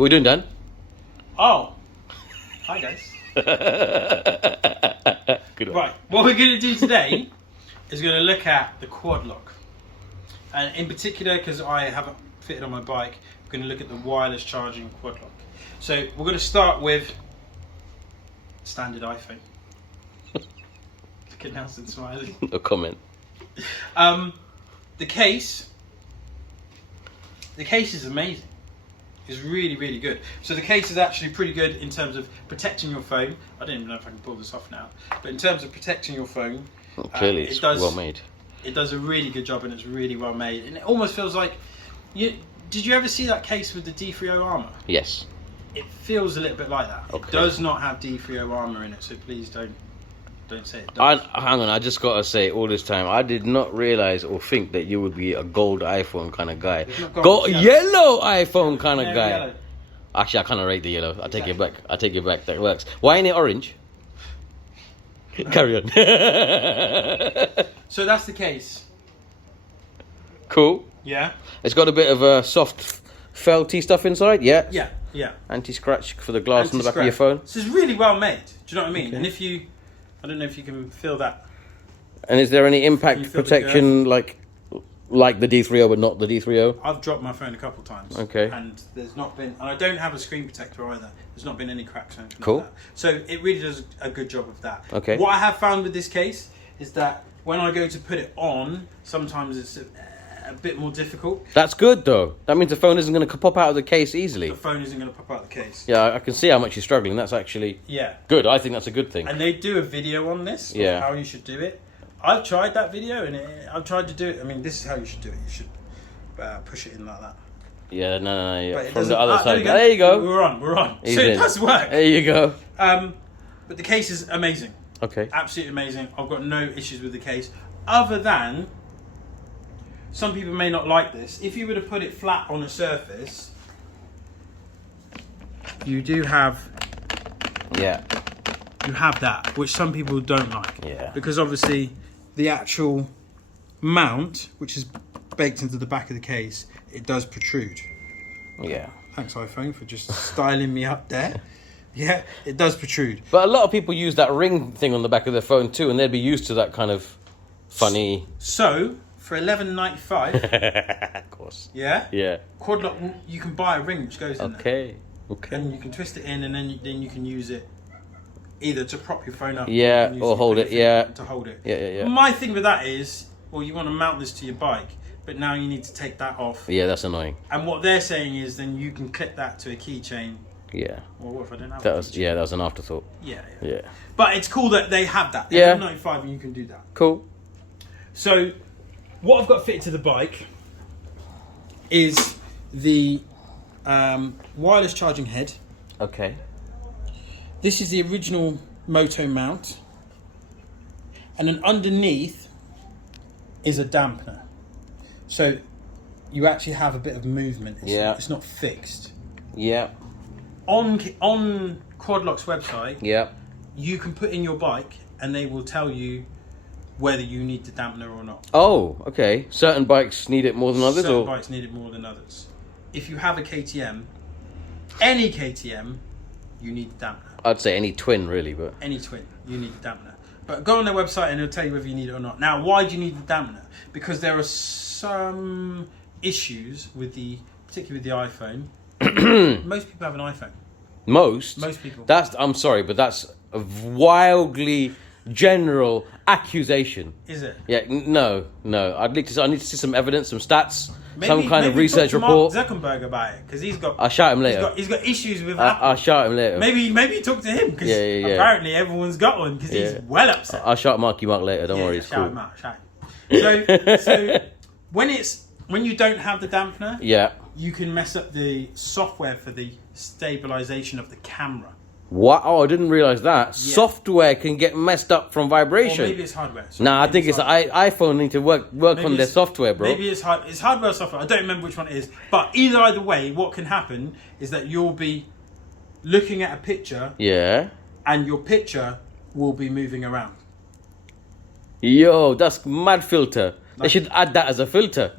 What are we doing, Dan? Oh, hi guys. Good one. Right, what we're going to do today is going to look at the quad lock. And in particular, because I haven't fitted on my bike, we're going to look at the wireless charging quad lock. So we're going to start with standard iPhone. Look at Nelson smiling. No comment. The case is amazing. It's really, really good. So the case is actually pretty good in terms of protecting your phone. I don't even know if I can pull this off now. But in terms of protecting your phone, Well, clearly it's well made. It does a really good job and it's really well made. And it almost feels like... Did you ever see that case with the D3O armour? Yes. It feels a little bit like that. Okay. It does not have D3O armour in it, so please don't say it does. Hang on, I just gotta say, all this time, I did not realize or think that you would be a gold iPhone kind of guy. Yellow iPhone kind of guy. Yellow. Actually, I kind of rate the yellow. I take it back. That works. Why ain't it orange? Carry on. So that's the case. Cool. Yeah? It's got a bit of a soft felty stuff inside. Yeah. Yeah. Anti-scratch for the glass on the back of your phone. So it's really well made. Do you know what I mean? Okay. And if you... I don't know if you can feel that. And is there any Can you impact feel the protection like the D3O but not the D3O? I've dropped my phone a couple of times. Okay. And there's not been... And I don't have a screen protector either. There's not been any cracks or anything Cool. like that. So it really does a good job of that. Okay. What I have found with this case is that when I go to put it on, sometimes it's a bit more difficult. That's good though. That means the phone isn't going to pop out of the case easily. The phone isn't going to pop out the case. Yeah, I can see how much you're struggling. That's actually Yeah. good. I think that's a good thing. And they do a video on this, Yeah. how you should do it. I've tried that video and I've tried to do it. I mean, this is how you should do it. You should push it in like that. Yeah, no, But yeah. it From the doesn't- other side. go. There you go. We're on. He's So it in. does work. There you go. But the case is amazing. Okay. Absolutely amazing. I've got no issues with the case. Other than, some people may not like this. If you were to put it flat on a surface, you do have... Yeah. You have that, which some people don't like. Yeah. Because obviously, the actual mount, which is baked into the back of the case, it does protrude. Yeah. Thanks, iPhone, for just styling me up there. Yeah, it does protrude. But a lot of people use that ring thing on the back of their phone too, and they'd be used to that kind of funny. So, for $11.95, Of course. yeah, Yeah. quad lock, you can buy a ring which goes in there. Okay. And you can twist it in, and then you can use it either to prop your phone up, Yeah, you can use or your hold it, finger yeah. to hold it. Yeah. My thing with that is, well, you want to mount this to your bike, but now you need to take that off. Yeah, that's annoying. And what they're saying is, then you can clip that to a keychain. Yeah. Well, what if I don't have That a was keychain? that was an afterthought. Yeah. Yeah. But it's cool that they have that. Yeah. 95 and you can do that. Cool. So, what I've got fitted to the bike is the wireless charging head. Okay. This is the original Moto mount. And then underneath is a dampener. So, you actually have a bit of movement. It's not fixed. Yeah. On Quadlock's website, Yeah. you can put in your bike and they will tell you whether you need the dampener or not. Oh, okay. Certain bikes need it more than others, Certain or bikes need it more than others. If you have a KTM, any KTM, you need the dampener. I'd say any twin, really, but Any twin, you need the dampener. But go on their website and it'll tell you whether you need it or not. Now, why do you need the dampener? Because there are some issues with particularly with the iPhone. Most people have an iPhone. most people. I'm sorry, but that's a wildly general accusation. Is it? Yeah, no. I need to see some evidence, some stats, Maybe, some kind of maybe research talk to report. Mark Zuckerberg about it because I'll shout him later. He's got issues with Apple. I'll shout him later. Maybe talk to him because Yeah. apparently everyone's got one because he's well upset. I'll shout Marky Mark later. Don't worry, it's shout cool. him out, shout him. So when you don't have the dampener, Yeah. you can mess up the software for the stabilization of the camera. What? Oh, I didn't realize that. Software can get messed up from vibration. Or maybe it's hardware. Nah, I think it's iPhone need to work on their software, bro. Maybe it's hardware or software. I don't remember which one it is. But either way, what can happen is that you'll be looking at a picture Yeah. and your picture will be moving around. Yo, that's mad filter. They should add that as a filter.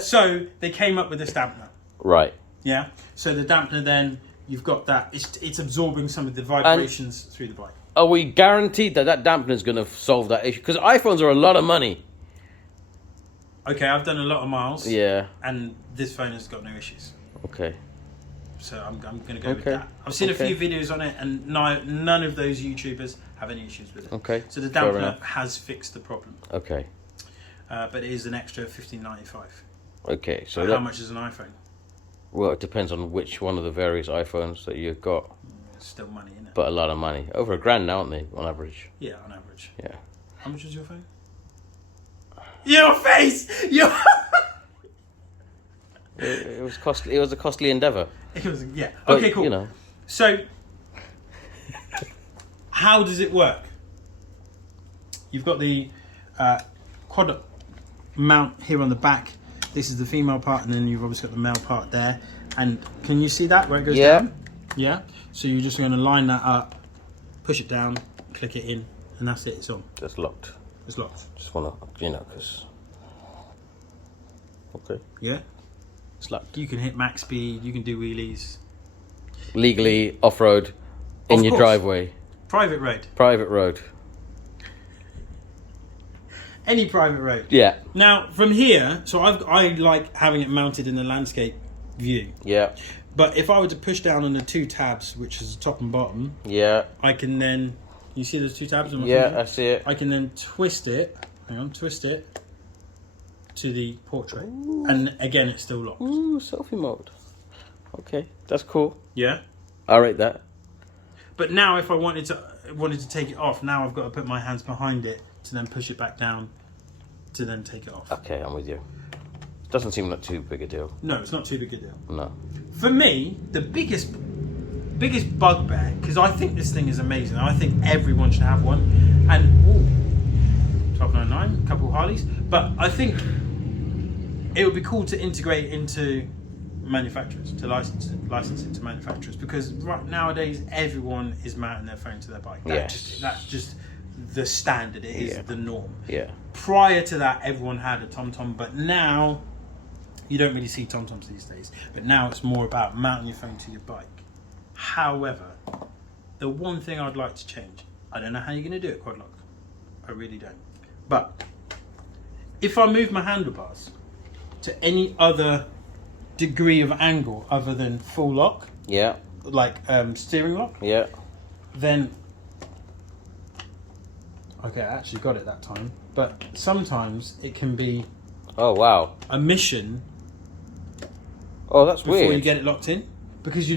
So they came up with this dampener. Right. Yeah. So the dampener then, you've got that. It's absorbing some of the vibrations through the bike. Are we guaranteed that that dampener is going to solve that issue? Because iPhones are a lot of money. Okay, I've done a lot of miles. Yeah. And this phone has got no issues. Okay. So I'm going to go with that. I've seen a few videos on it, and none of those YouTubers have any issues with it. Okay. So the dampener has fixed the problem. Okay. But it is an extra $15.95. Okay. So how much is an iPhone? Well, it depends on which one of the various iPhones that you've got. It's still money, isn't it? But a lot of money. Over $1,000 now, aren't they, on average? Yeah, on average. Yeah. How much is your phone? Your face! It was costly. It was a costly endeavour. It was, yeah. But, okay, cool. You know. So, how does it work? You've got the quad mount here on the back. This is the female part, and then you've obviously got the male part there. And can you see that where it goes down? Yeah. So you're just going to line that up, push it down, click it in, and that's it. It's on. It's locked. It's locked. Just want to, because... Okay. Yeah. It's locked. You can hit max speed. You can do wheelies. Legally, off-road, in your driveway. Private road. Private road. Any private road. Yeah. Now, from here, so I like having it mounted in the landscape view. Yeah. But if I were to push down on the two tabs, which is top and bottom, yeah, I can then... You see those two tabs on my yeah, finger? I see it. I can then twist it. Hang on, twist it to the portrait. Ooh. And again, it's still locked. Ooh, selfie mode. Okay, that's cool. Yeah. I rate that. But now, if I wanted to take it off, now I've got to put my hands behind it to then push it back down to then take it off. Okay, I'm with you. Doesn't seem like too big a deal. No, it's not too big a deal. No. For me, the biggest bugbear, because I think this thing is amazing. I think everyone should have one. And ooh, 1299, a couple of Harleys. But I think it would be cool to integrate into manufacturers, to license it to manufacturers, because right nowadays everyone is mounting their phone to their bike. That's just the standard. It is the norm. Yeah. Prior to that, everyone had a TomTom, but now you don't really see TomToms these days. But now it's more about mounting your phone to your bike. However, the one thing I'd like to change, I don't know how you're going to do it, Quadlock. I really don't. But if I move my handlebars to any other degree of angle other than full lock, yeah, like steering lock, yeah, then okay, I actually got it that time. But sometimes it can be a mission. Oh, that's weird. Before you get it locked in, because you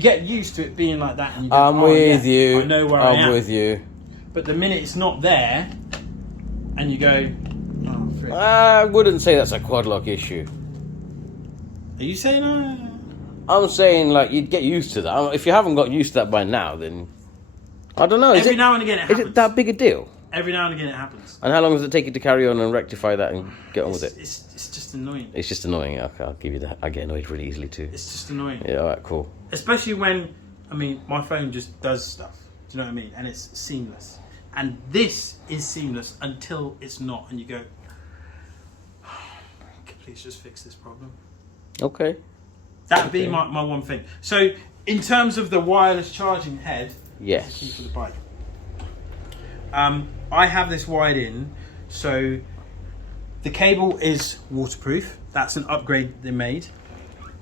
get used to it being like that, and you go, I'm with you. I know where I am. I'm with you. But the minute it's not there, and you go, oh, frick. I wouldn't say that's a quad lock issue. Are you saying? I'm saying like you'd get used to that. If you haven't got used to that by now, then I don't know. Every now and again it happens. Is it that big a deal? Every now and again it happens. And how long does it take you to carry on and rectify that and get on with it? It's just annoying. It's just annoying. Okay, I'll give you that. I get annoyed really easily too. It's just annoying. Yeah, alright, cool. Especially when, I mean, my phone just does stuff. Do you know what I mean? And it's seamless. And this is seamless until it's not. And you go, please just fix this problem. Okay. That'd be my one thing. So, in terms of the wireless charging head, yes, that's the key for the bike. I have this wired in, so the cable is waterproof. That's an upgrade they made.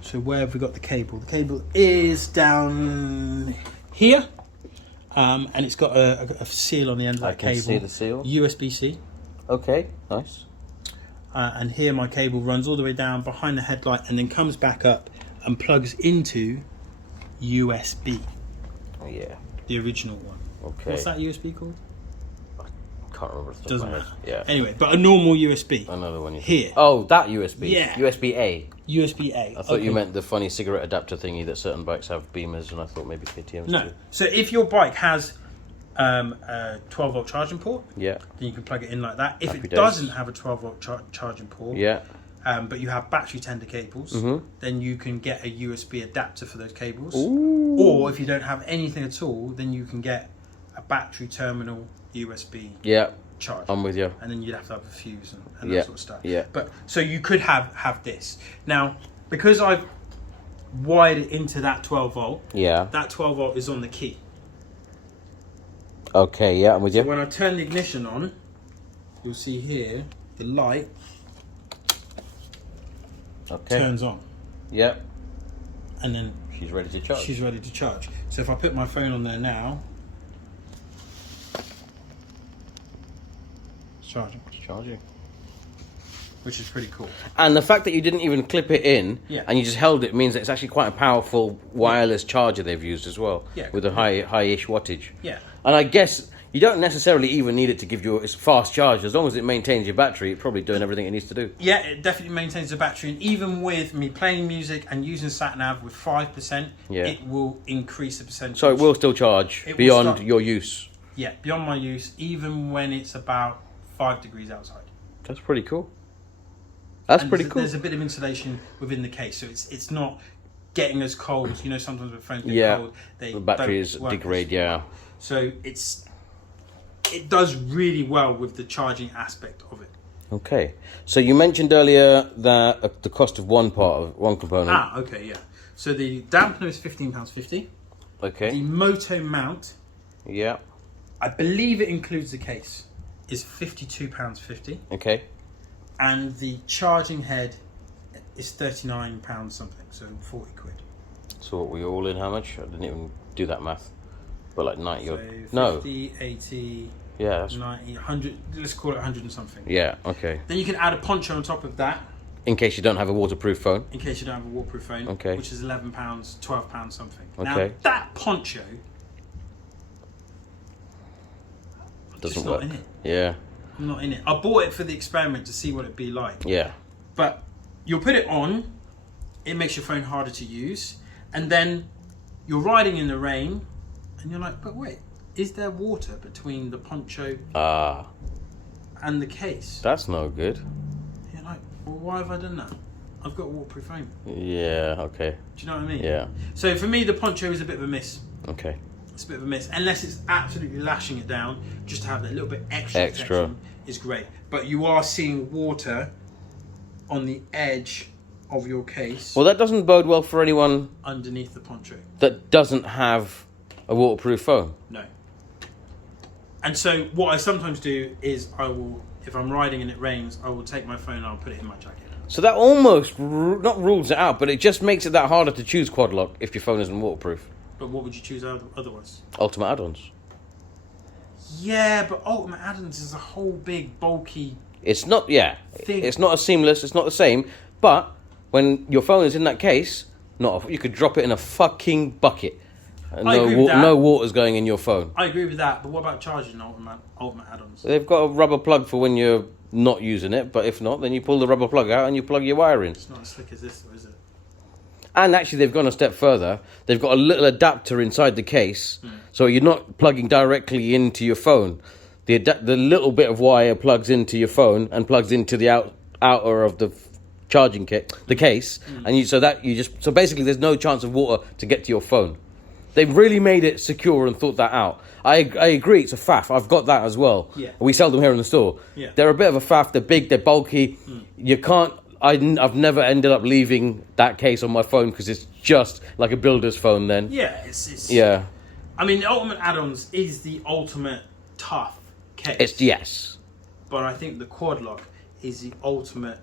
So where have we got the cable? The cable is down here, and it's got a seal on the end of that cable. I can see the seal. USB-C. Okay, nice. And here my cable runs all the way down behind the headlight and then comes back up and plugs into USB. Oh yeah. The original one. Okay. What's that USB called? I can't remember. Doesn't matter. Yeah. Anyway, but a normal USB. Another one. Here. Oh, that USB. Yeah. USB-A. USB-A. I thought you meant the funny cigarette adapter thingy that certain bikes have, Beamers, and I thought maybe KTM's No. too. So if your bike has a 12-volt charging port, yeah, then you can plug it in like that. If Happy it days. doesn't have a 12-volt charging port, yeah, but you have battery tender cables, then you can get a USB adapter for those cables. Ooh. Or if you don't have anything at all, then you can get a battery terminal USB charge. I'm with you. And then you'd have to have a fuse and that sort of stuff. Yeah. But so you could have this. Now, because I've wired it into that 12 volt. Yeah. That 12 volt is on the key. Okay, yeah, I'm with you. So when I turn the ignition on, you'll see here the light turns on. Yep. And then She's ready to charge. she's ready to charge. So if I put my phone on there now, it's charging. It's charging. Which is pretty cool. And the fact that you didn't even clip it in and you just held it means that it's actually quite a powerful wireless charger they've used as well. Yeah. With a high-ish wattage. Yeah. And I guess you don't necessarily even need it to give you a fast charge. As long as it maintains your battery, it's probably doing everything it needs to do. Yeah, it definitely maintains the battery. And even with me playing music and using sat-nav with 5%, it will increase the percentage. So it will still charge beyond your use. Yeah, beyond my use, even when it's about 5 degrees outside. That's pretty cool. That's pretty cool. There's a bit of insulation within the case, so it's not getting as cold. You know, sometimes when phones get cold, the battery is degrade. Yeah. So it does really well with the charging aspect of it. Okay. So you mentioned earlier that the cost of one component. Ah, okay, yeah. So the dampener is £15.50. Okay. The moto mount. Yeah. I believe it includes the case. Is £52.50. Okay. And the charging head is £39 something, so 40 quid. So what, were you all in how much? I didn't even do that math. But like 90 So no. 50, 80, Yeah, that's 90, 100, let's call it 100 and something. Yeah, okay. Then you can add a poncho on top of that. In case you don't have a waterproof phone. In case you don't have a waterproof phone. Okay. Which is £11, £12 something. Okay. Now that poncho Doesn't not work. in it. Yeah. I'm not in it. I bought it for the experiment to see what it'd be like. Yeah. But you'll put it on, it makes your phone harder to use, and then you're riding in the rain, and you're like, but wait, is there water between the poncho and the case? That's no good. You're like, well, why have I done that? I've got a waterproof phone. Yeah, okay. Do you know what I mean? Yeah. So for me, the poncho is a bit of a miss. Okay. It's a bit of a miss. Unless it's absolutely lashing it down, just to have that little bit extra protection is great. But you are seeing water on the edge of your case. Well, that doesn't bode well for anyone underneath the poncho that doesn't have a waterproof phone. No. And so what I sometimes do is I will, if I'm riding and it rains, I will take my phone and I'll put it in my jacket. So that almost not rules it out, but it just makes it that harder to choose quad lock if your phone isn't waterproof. But what would you choose otherwise? Ultimate add-ons. Yeah, but Ultimate add-ons is a whole big bulky It's not, thing. It's not as seamless, it's not the same, but when your phone is in that case, you could drop it in a fucking bucket. And I agree with that. no water's going in your phone. I agree with that, but what about charging Ultimate add-ons? They've got a rubber plug for when you're not using it, but if not, then you pull the rubber plug out and you plug your wire in. It's not as slick as this, though, is it? And actually, they've gone a step further. They've got a little adapter inside the case, so you're not plugging directly into your phone. The little bit of wire plugs into your phone and plugs into the outer of the charging kit, the case, and so basically, there's no chance of water to get to your phone. They've really made it secure and thought that out. I agree, it's a faff. I've got that as well. Yeah. We sell them here in the store. Yeah. They're a bit of a faff. They're big. They're bulky. You can't. I've never ended up leaving that case on my phone because it's just like a builder's phone then. Yeah, it's Yeah. I mean, the Ultimate add-ons is the ultimate tough case. It's yes. But I think the quad lock is the ultimate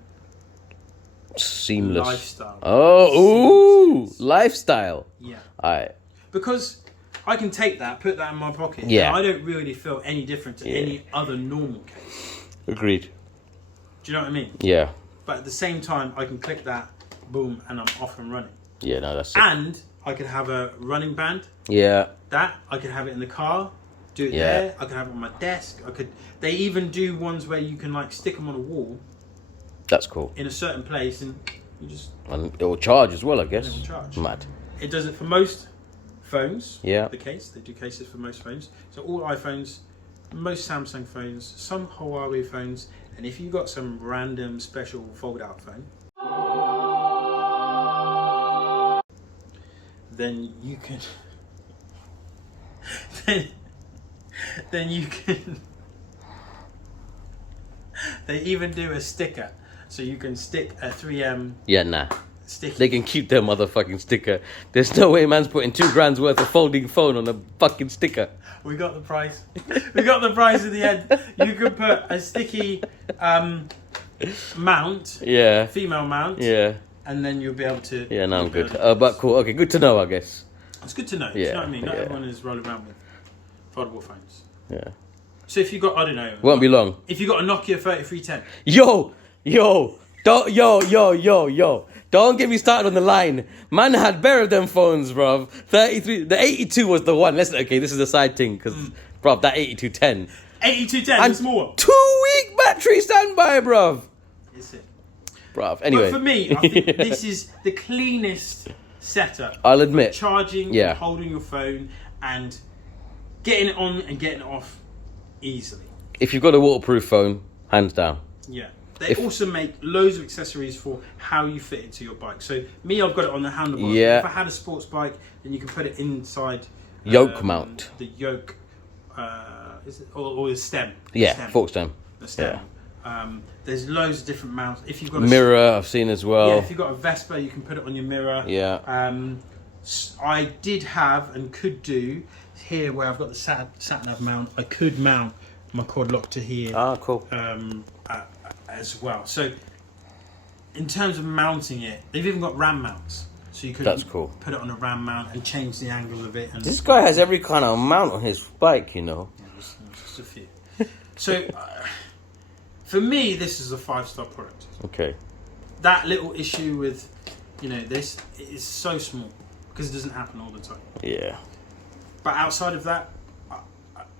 Seamless. lifestyle. Oh, ooh, lifestyle. Yeah. Alright. Because I can take that, put that in my pocket. Yeah. And I don't really feel any different to any other normal case. Agreed. Do you know what I mean? Yeah. But at the same time, I can click that, boom, and I'm off and running. Yeah, no, that's it. And I could have a running band. Yeah. That, I could have it in the car, do it there. I could have it on my desk. They even do ones where you can like stick them on a wall. That's cool. In a certain place, and you just... And it will charge as well, I guess. It will charge. Mad. It does it for most phones. Yeah. The case, they do cases for most phones. So all iPhones, most Samsung phones, some Huawei phones, and if you've got some random special fold-out phone, then you can... then you can... They even do a sticker, so you can stick a 3M... Yeah, nah. Sticky. They can keep their motherfucking sticker. There's no way man's putting $2,000 worth of folding phone on a fucking sticker. We got the price. We got the price at the end. You could put a sticky mount. Yeah. Female mount. Yeah. And then you'll be able to... Yeah, now I'm good. But cool. Okay, good to know, I guess. It's good to know. Yeah, Do you know what I mean? Not yeah. everyone is rolling around with foldable phones. Yeah. So if you got, I don't know... Won't be long. If you got a Nokia 3310... Don't get me started on the line. Man had better than phones, bruv. 33... The 82 was the one. Okay, this is a side thing, because, bruv, that 8210... 8210, the small one. 2-week battery standby, bruv. Is it? Bruv, anyway. But for me, I think this is the cleanest setup. I'll admit. Charging, Yeah. holding your phone, and getting it on and getting it off easily. If you've got a waterproof phone, hands down. Yeah. They also make loads of accessories for how you fit it to your bike. So me, I've got it on the handlebars. Yeah. If I had a sports bike, then you can put it inside Yoke mount. The yoke, is it, or the stem. Yeah, Stem. fork stem. The stem. There's loads of different mounts. If you've got Mirror, I've seen as well. yeah, if you've got a Vespa, you can put it on your mirror. Yeah. I did have and could do here where I've got the sat nav mount. I could mount my quad lock to here. Ah, cool. As well. So in terms of mounting it, they've even got RAM mounts. So you could That's cool. put it on a RAM mount and change the angle of it. And This guy has every kind of mount on his bike, you know. just a few. So for me, this is a 5-star product. Okay. That little issue with, this is so small because it doesn't happen all the time. Yeah. But outside of that,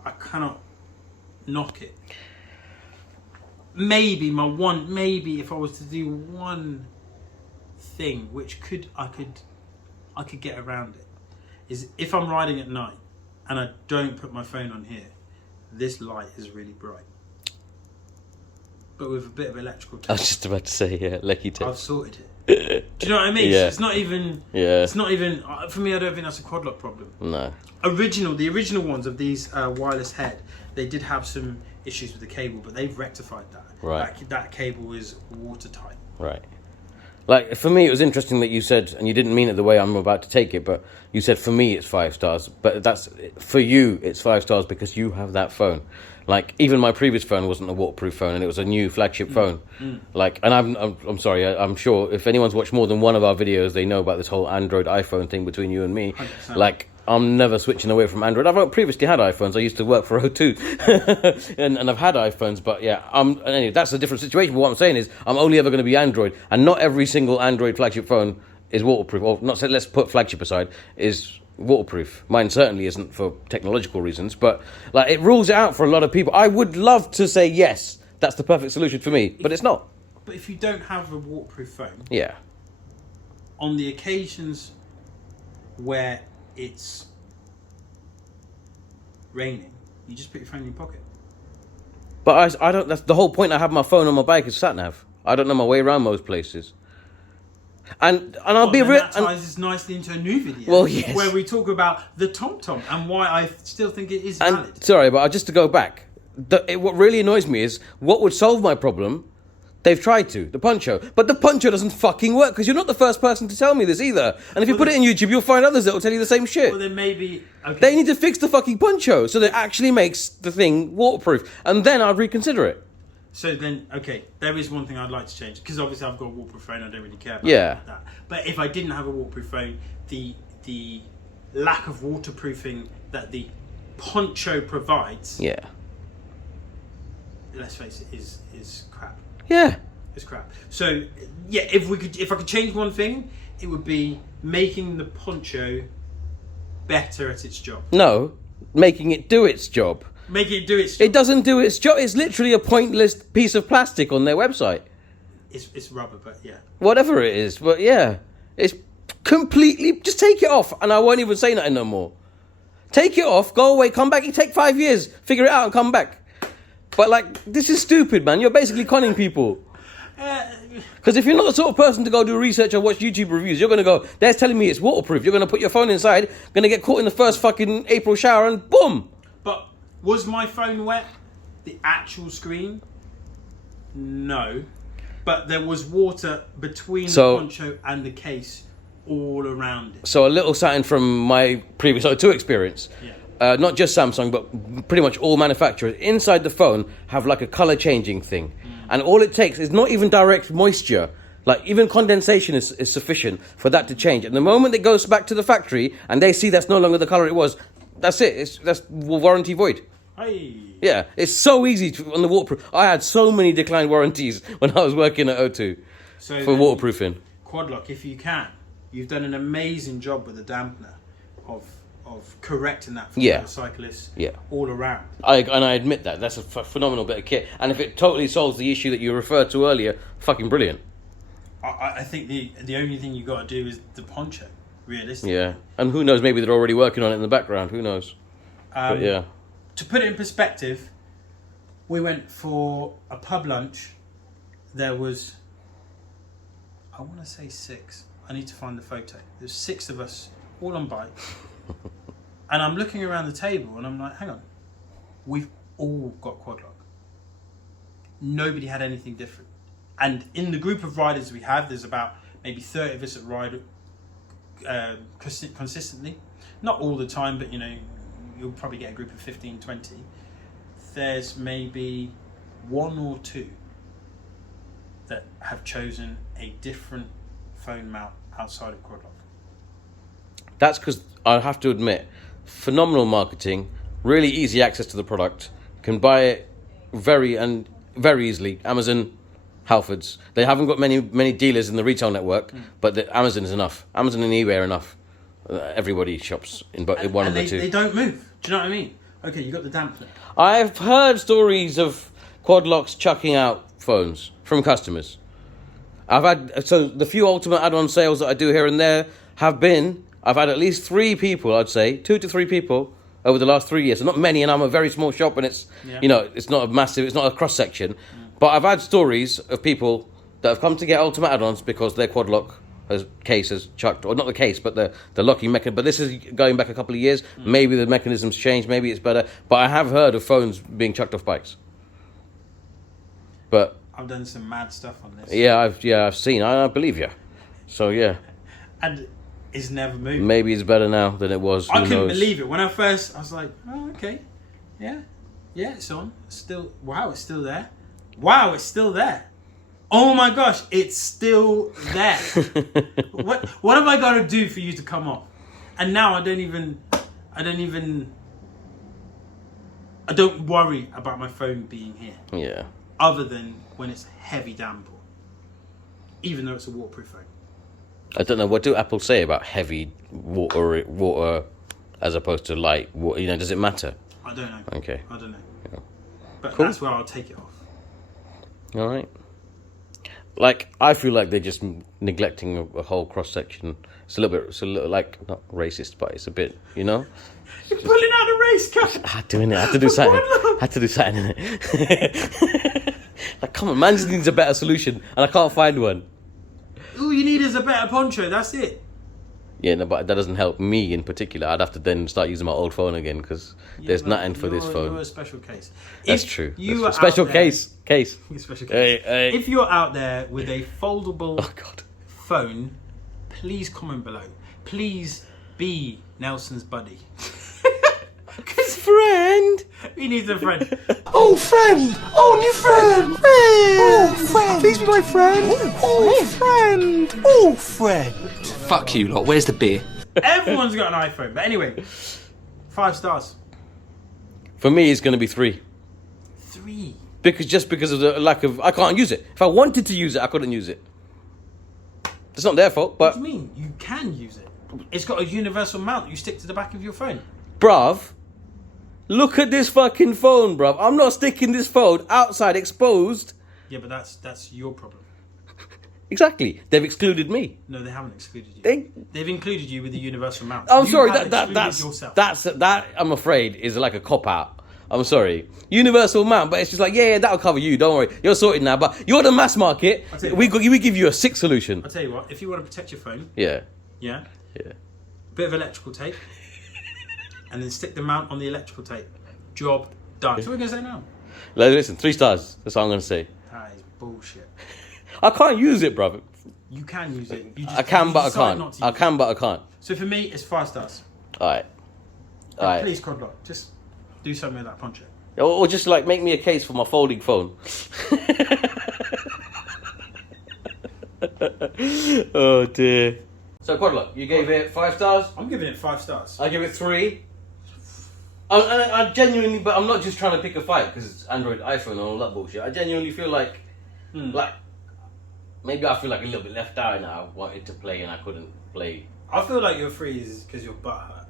I cannot knock it. Maybe if I was to do one thing which I could get around it, is if I'm riding at night and I don't put my phone on here, this light is really bright. But with a bit of electrical I was just about to say, yeah, Lecky tip. I've sorted it. Do you know what I mean? Yeah. So it's not even. Yeah. It's not even. For me, I don't think that's a quad lock problem. No. The original ones of these wireless head, they did have some issues with the cable, but they've rectified that. Right. That cable is watertight. Right. Like, for me, it was interesting that you said, and you didn't mean it the way I'm about to take it, but you said, for me, it's 5 stars. But that's, for you, it's 5 stars because you have that phone. Like, even my previous phone wasn't a waterproof phone, and it was a new flagship phone. Like, and I'm sorry, I'm sure if anyone's watched more than one of our videos, they know about this whole Android iPhone thing between you and me. 100%. Like, I'm never switching away from Android. I've previously had iPhones. I used to work for O2, and I've had iPhones. But yeah, anyway, that's a different situation. But what I'm saying is, I'm only ever going to be Android, and not every single Android flagship phone is waterproof. Or not. Let's put flagship aside. Is waterproof. Mine certainly isn't for technological reasons, but like it rules it out for a lot of people. I would love to say yes, that's the perfect solution for me, but it's not. But if you don't have a waterproof phone, Yeah. on the occasions where it's raining, you just put your phone in your pocket. But I don't. That's the whole point. I have my phone on my bike is sat nav. I don't know my way around most places. And I'll be real. That ties us nicely into a new video. Well, yes. Where we talk about the TomTom and why I still think it is valid. And sorry, but just to go back, what really annoys me is what would solve my problem. They've tried to, the poncho. But the poncho doesn't fucking work because you're not the first person to tell me this either. And if you put it in YouTube, you'll find others that will tell you the same shit. Well, then maybe... Okay. They need to fix the fucking poncho so that it actually makes the thing waterproof. And then I'd reconsider it. So then, okay, there is one thing I'd like to change. Because obviously I've got a waterproof phone, I don't really care about that. But if I didn't have a waterproof phone, the lack of waterproofing that the poncho provides... Yeah. Let's face it, is crap. Yeah. It's crap. So yeah, if I could change one thing, it would be making the poncho better at its job. No, making it do its job. Making it do its job. It doesn't do its job. It's literally a pointless piece of plastic on their website. It's rubber, but yeah. Whatever it is, but yeah. It's completely... Just take it off and I won't even say nothing no more. Take it off, go away, come back. It take 5 years. Figure it out and come back. But like, this is stupid, man. You're basically conning people. Because if you're not the sort of person to go do research or watch YouTube reviews, you're going to go, they're telling me it's waterproof. You're going to put your phone inside, going to get caught in the first fucking April shower and boom. But was my phone wet? The actual screen? No. but there was water between So- the poncho and the case all around it. So a little something from my previous O2 experience. Yeah. Not just Samsung, but pretty much all manufacturers inside the phone have like a color changing thing, and all it takes is not even direct moisture. Like even condensation is sufficient for that to change. And the moment it goes back to the factory and they see that's no longer the color it was, that's it. That's warranty void. Hey. Yeah, it's so easy on the waterproof. I had so many declined warranties when I was working at O2 So for then, waterproofing. Quad lock, if you can, you've done an amazing job with the dampener of correcting that for Yeah. motorcyclists Yeah. all around. I admit that. That's a phenomenal bit of kit. And if it totally solves the issue that you referred to earlier, fucking brilliant. I think the only thing you got to do is the poncho, realistically. Yeah. And who knows, maybe they're already working on it in the background. Who knows? But yeah. To put it in perspective, we went for a pub lunch. There was, I want to say 6. I need to find the photo. There's 6 of us, all on bikes. And I'm looking around the table and I'm like, hang on. We've all got quad lock. Nobody had anything different. And in the group of riders we have, there's about maybe 30 of us that ride consistently. Not all the time, but you'll probably get a group of 15, 20. There's maybe 1 or 2 that have chosen a different phone mount outside of quad lock. That's because I have to admit, phenomenal marketing, really easy access to the product. Can buy it very easily. Amazon, Halfords. They haven't got many dealers in the retail network, but Amazon is enough. Amazon and eBay are enough. Everybody shops in one of the two. They don't move. Do you know what I mean? Okay, you got the dampener. I've heard stories of quad locks chucking out phones from customers. So the few ultimate add-on sales that I do here and there I've had at least 3 people, I'd say, 2 to 3 people over the last 3 years. So not many, and I'm a very small shop, and it's it's not it's not a cross section. But I've had stories of people that have come to get ultimate add-ons because their quad lock case has chucked, or not the case, but the locking mechanism. But this is going back a couple of years. Maybe the mechanism's changed. Maybe it's better. But I have heard of phones being chucked off bikes. But I've done some mad stuff on this. I've seen. I believe you. So yeah. And it's never moved. Maybe it's better now than it was. I couldn't believe it. When I was like, oh, okay. Yeah, it's on. It's still there. Wow, it's still there. Oh my gosh, it's still there. What have I got to do for you to come off? And now I don't worry about my phone being here. Yeah. Other than when it's heavy downpour. Even though it's a waterproof phone. I don't know, what do Apple say about heavy water as opposed to light water? Does it matter? I don't know. Okay. I don't know. Yeah. But Cool. That's where I'll take it off. All right. Like, I feel like they're just neglecting a whole cross section. It's a little like, not racist, but it's a bit, You're pulling out a race car. I had to do something. Like, come on, man just needs a better solution, and I can't find one. All you need is a better poncho. That's it. Yeah, no, but that doesn't help me in particular. I'd have to then start using my old phone again because there's nothing for this phone. You're a special case. That's If true. You That's are true. Special out there- case. Special case. Hey. If you're out there with a foldable Oh God. phone, please comment below. Please be Nelson's buddy. Friend. He needs a friend. Oh, friend! Oh, new friend! Oh, friend! Please be my friend! Oh, friend! Oh, friend! Fuck you lot, where's the beer? Everyone's got an iPhone. But anyway, 5 stars. For me, it's going to be 3. 3. Because of the lack of, I can't use it. If I wanted to use it, I couldn't use it. It's not their fault, What but do you mean? You can use it. It's got a universal mount you stick to the back of your phone. bruv, look at this fucking phone, bruv. I'm not sticking this phone outside exposed. Yeah, but that's your problem. Exactly. They've excluded me. No, they haven't excluded you. They've included you with the universal mount. I'm You sorry. have excluded yourself. That I'm afraid is like a cop out. I'm sorry. Universal mount, but it's just like that'll cover you. Don't worry, you're sorted now. But you're the mass market. We give you a 6 solution. I'll tell you what. If you want to protect your phone, Yeah. bit of electrical tape, and then stick the mount on the electrical tape. Job done. So what are we gonna say now? Listen, 3 stars. That's all I'm gonna say. That is bullshit. I can't use it, brother. You can use it. You just, I can, you but I decide can't. not to I use can, but I can't. it. So for me, it's 5 stars. All right. All right. Please, Quadlock, just do something with that poncho. Or just like make me a case for my folding phone. Oh dear. So Quadlock, you gave it 5 stars. I'm giving it 5 stars. I give it 3. I genuinely, but I'm not just trying to pick a fight because it's Android, iPhone, and all that bullshit. I genuinely feel like maybe I feel like a little bit left out now. I wanted to play and I couldn't play. I feel like your 3 is because your butt hurt.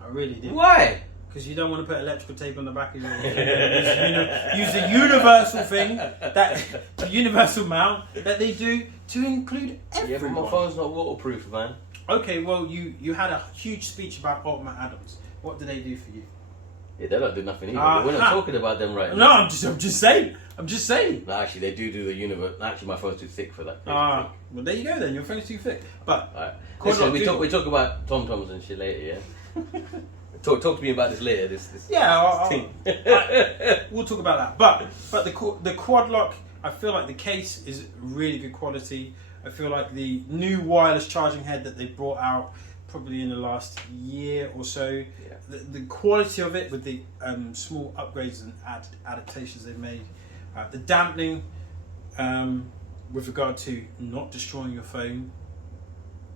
I really do. Why? Because you don't want to put electrical tape on the back of your use the universal thing, that the universal mount that they do to include everyone. Yeah, but my phone's not waterproof, man. Okay, well you had a huge speech about Ultimate Adams. What did they do for you? Yeah, they don't do nothing either. We're not talking about them right now. No, I'm just saying. No, actually, they do the universe. Actually, my phone's too thick for that. Well, there you go then. Your phone's too thick. But right. Listen, we talk about Tom-Toms and shit later, yeah? Talk to me about this later. This thing. We'll talk about that. But the quad lock, I feel like the case is really good quality. I feel like the new wireless charging head that they brought out probably in the last year or so, the quality of it with the small upgrades and adaptations they've made, the dampening with regard to not destroying your phone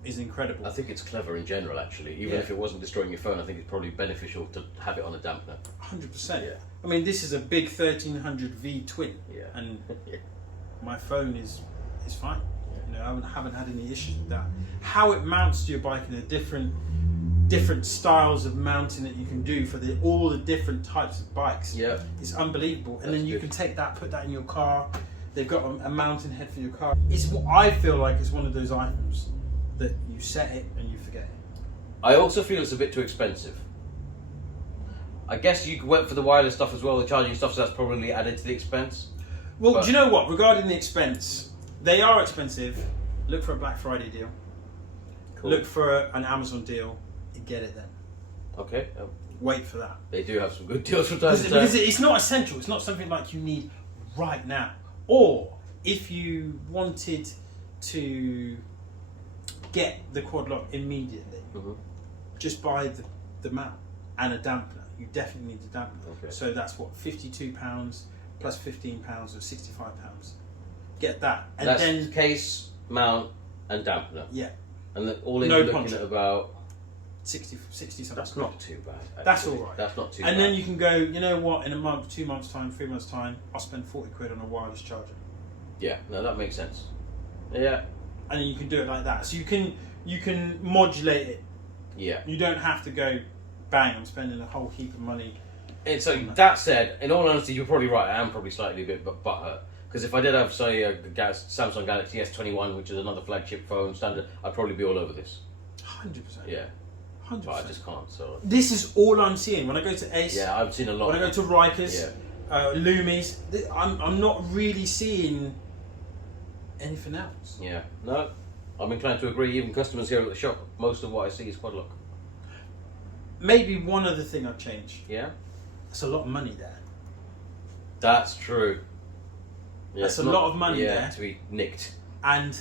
is incredible. I think it's clever in general, actually. Even if it wasn't destroying your phone, I think it's probably beneficial to have it on a dampener. 100%. Yeah. I mean, this is a big 1300V twin, and my phone is fine. You know, I haven't had any issues with that. How it mounts to your bike and the different styles of mounting that you can do for all the different types of bikes, it's unbelievable. And then you can take that, put that in your car. They've got a mountain head for your car. It's what I feel like it's one of those items that you set it and you forget it. I also feel it's a bit too expensive. I guess you went for the wireless stuff as well, the charging stuff, so that's probably added to the expense. Well, do you know what? Regarding the expense, they are expensive. Look for a Black Friday deal. Cool. Look for an Amazon deal. And get it then. Okay. Wait for that. They do have some good deals from time to time. Because it's not essential. It's not something like you need right now. Or if you wanted to get the quad lock immediately, just buy the mount and a dampener. You definitely need the dampener. Okay. So that's what, £52 plus £15 or £65. Get that, and that's then case, mount, and dampener. Yeah, and all in you're looking at about 60 something. That's not too bad. Actually. That's all right. That's not too bad. And then you can go, you know what? In a month, 2 months time, 3 months time, I'll spend 40 quid on a wireless charger. Yeah, no, that makes sense. Yeah, and then you can do it like that. So you can modulate it. Yeah. You don't have to go, bang, I'm spending a whole heap of money. And so that said, in all honesty, you're probably right. I am probably slightly a bit butthurt. Because if I did have, say, a Samsung Galaxy S21, which is another flagship phone standard, I'd probably be all over this. 100%. Yeah. 100%. But I just can't. So this is all I'm seeing when I go to Ace. Yeah, I've seen a lot. When I go to Rikers, Loomies, I'm not really seeing anything else. Yeah. No, I'm inclined to agree. Even customers here at the shop, most of what I see is quad lock. Maybe one other thing I'd change. Yeah. That's a lot of money there. That's true. Yeah, that's a lot of money there to be nicked. And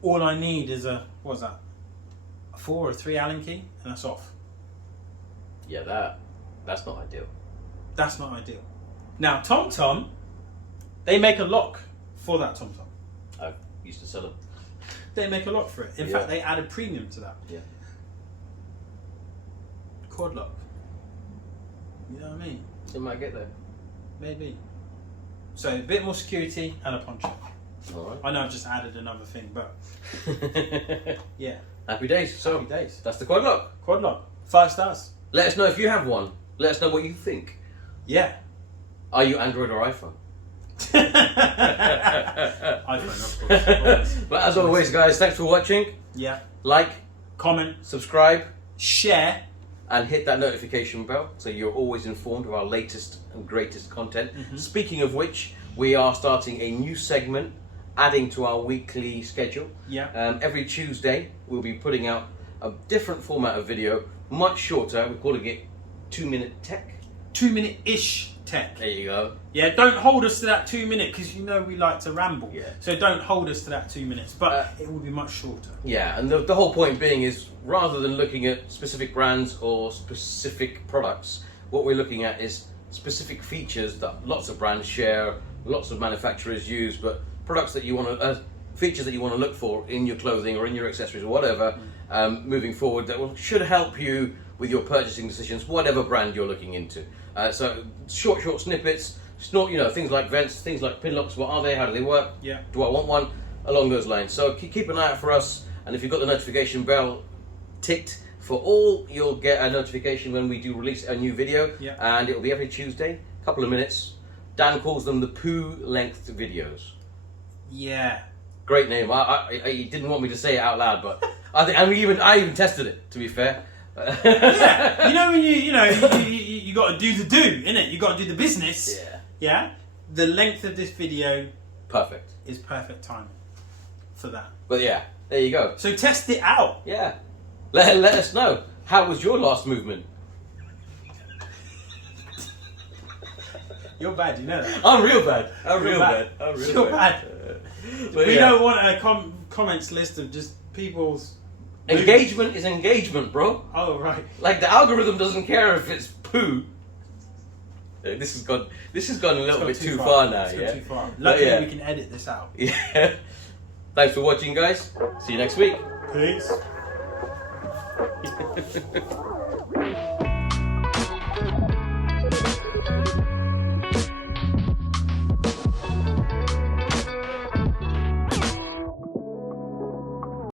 all I need is a 4 or 3 Allen key, and that's off. Yeah, that's not ideal. That's not ideal. Now, TomTom, they make a lock for that TomTom. I used to sell them. They make a lock for it. In fact, they add a premium to that. Yeah. Quad lock. You know what I mean? It might get there. Maybe. So a bit more security and a poncho. All right. I know I've just added another thing, but yeah. Happy days. So happy days. That's the quad lock. Quad lock. 5 stars. Let us know if you have one. Let us know what you think. Yeah. Are you Android or iPhone? iPhone, of course. But as always, guys, thanks for watching. Yeah. Like, comment, subscribe, share, and hit that notification bell so you're always informed of our latest and greatest content. Speaking of which, we are starting a new segment, adding to our weekly schedule. Yeah. Every Tuesday, we'll be putting out a different format of video, much shorter. We're calling it 2 Minute Tech. 2 minute-ish tech. There you go. Yeah, don't hold us to that 2 minute because you know we like to ramble. Yeah. So don't hold us to that 2 minutes, but it will be much shorter. Yeah, and the whole point being is rather than looking at specific brands or specific products, what we're looking at is specific features that lots of brands share, lots of manufacturers use, but products that you want to, features that you want to look for in your clothing or in your accessories or whatever, moving forward that should help you with your purchasing decisions, whatever brand you're looking into. So short snippets, things like vents, things like pin locks. What are they? How do they work? Yeah. Do I want one? Along those lines. So keep an eye out for us, and if you've got the notification bell ticked for all, you'll get a notification when we do release a new video. Yeah. And it will be every Tuesday, a couple of minutes. Dan calls them the poo length videos. Yeah. Great name. He didn't want me to say it out loud, but I even tested it. To be fair. Yeah. You know when you got to do the innit? You got to do the business. Yeah. Yeah. The length of this video Perfect. is perfect time for that. But yeah, there you go. So test it out. Yeah. Let us know. How was your last movement? You're bad, you know that. I'm real bad. You're bad. You're bad. But We yeah. don't want a comments list of just people's Engagement is engagement, bro. Oh right. Like the algorithm doesn't care if it's poo. This has gone a little bit too far now. It's gone Yeah. too far. Luckily, yeah. we can edit this out. Yeah. Thanks for watching, guys. See you next week. Peace.